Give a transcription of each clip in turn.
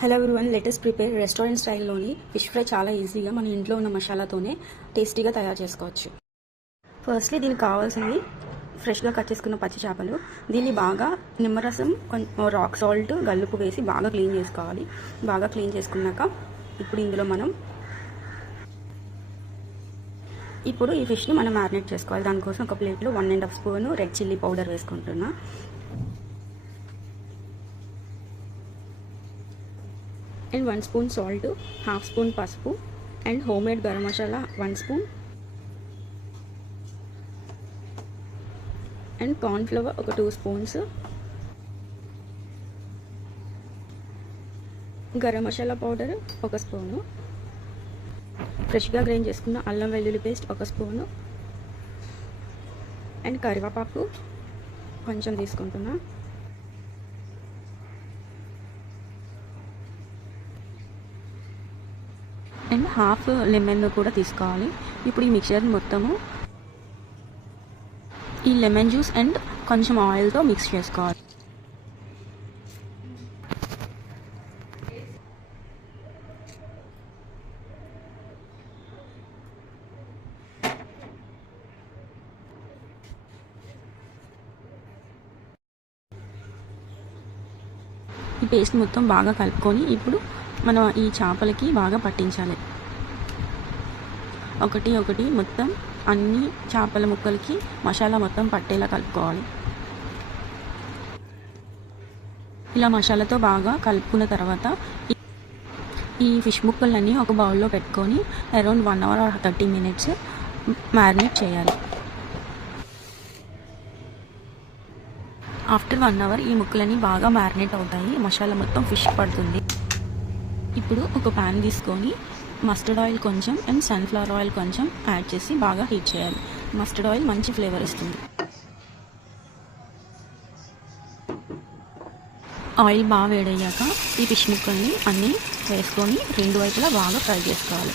Hello one latest prepare restaurant స్టైల్లోని fish fry చాలా ఈజీగా మన ఇంట్లో ఉన్న మసాలాతోనే టేస్టీగా తయారు చేసుకోవచ్చు ఫస్ట్లీ దీనికి కావాల్సింది ఫ్రెష్గా కట్ చేసుకున్న పచ్చి చేపలు దీన్ని బాగా నిమ్మరసం రాక్ సాల్ట్ గల్లుపు వేసి బాగా క్లీన్ చేసుకోవాలి బాగా క్లీన్ చేసుకున్నాక ఇప్పుడు ఇందులో మనం ఇప్పుడు ఈ ఫిష్ని మనం మ్యారినేట్ చేసుకోవాలి దానికోసం ఒక ప్లేట్లో one and half spoon red chilli powder వేసుకుంటున్నా and one spoon salt half spoon పసుపు and home made garam masala one spoon and cornflour ఒక two spoons. Garam masala powder ఒక స్పూను. ఫ్రెష్గా గ్రైండ్ చేసుకున్న అల్లం వెల్లుల్లి పేస్ట్ ఒక స్పూను. అండ్ కరివేపాకు కొంచెం తీసుకుంటున్నా. అండ్ హాఫ్ లెమన్ కూడా తీసుకోవాలి. ఇప్పుడు ఈ మిక్చర్ మొత్తము ఈ లెమన్ జ్యూస్ అండ్ కొంచెం ఆయిల్తో మిక్స్ చేసుకోవాలి. ఈ పేస్ట్ మొత్తం బాగా కలుపుకొని ఇప్పుడు మనం ఈ చేపలకి బాగా పట్టించాలి. ఒకటి ఒకటి మొత్తం అన్ని చేపల ముక్కలకి మసాలా మొత్తం పట్టేలా కలుపుకోవాలి. ఇలా మసాలాతో బాగా కలుపుకున్న తర్వాత ఈ- ఫిష్ ముక్కలన్నీ ఒక బౌల్లో పెట్టుకొని around one hour or thirty minutes marinate చేయాలి. ఆఫ్టర్ వన్ అవర్ ఈ ముక్కలన్నీ బాగా మ్యారినేట్ అవుతాయి. మసాలా మొత్తం ఫిష్ పడుతుంది. ఇప్పుడు ఒక ప్యాన్ తీసుకొని మస్టర్డ్ ఆయిల్ కొంచెం అండ్ సన్ఫ్లవర్ ఆయిల్ కొంచెం యాడ్ చేసి బాగా హీట్ చేయాలి. మస్టర్డ్ ఆయిల్ మంచి ఫ్లేవర్ ఇస్తుంది. ఆయిల్ బాగా వేడయ్యాక ఈ ఫిష్ ముక్కల్ని అన్నీ వేసుకొని రెండు వైపులా బాగా ఫ్రై చేసుకోవాలి.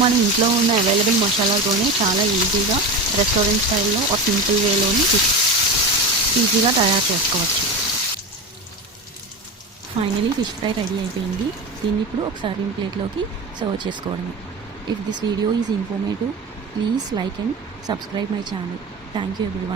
మన ఇంట్లో ఉన్న అవైలబుల్ మసాలాతోనే చాలా ఈజీగా రెస్టారెంట్ స్టైల్లో ఒక సింపుల్ వేలోని ఈజీగా తయారు చేసుకోవచ్చు. ఫైనలీ ఫిష్ ఫ్రై రెడీ అయిపోయింది. దీన్ని ఇప్పుడు ఒక సర్వింగ్ ప్లేట్లోకి సర్వ్ చేసుకోవడమే. If this video is informative please like and subscribe my channel thank you every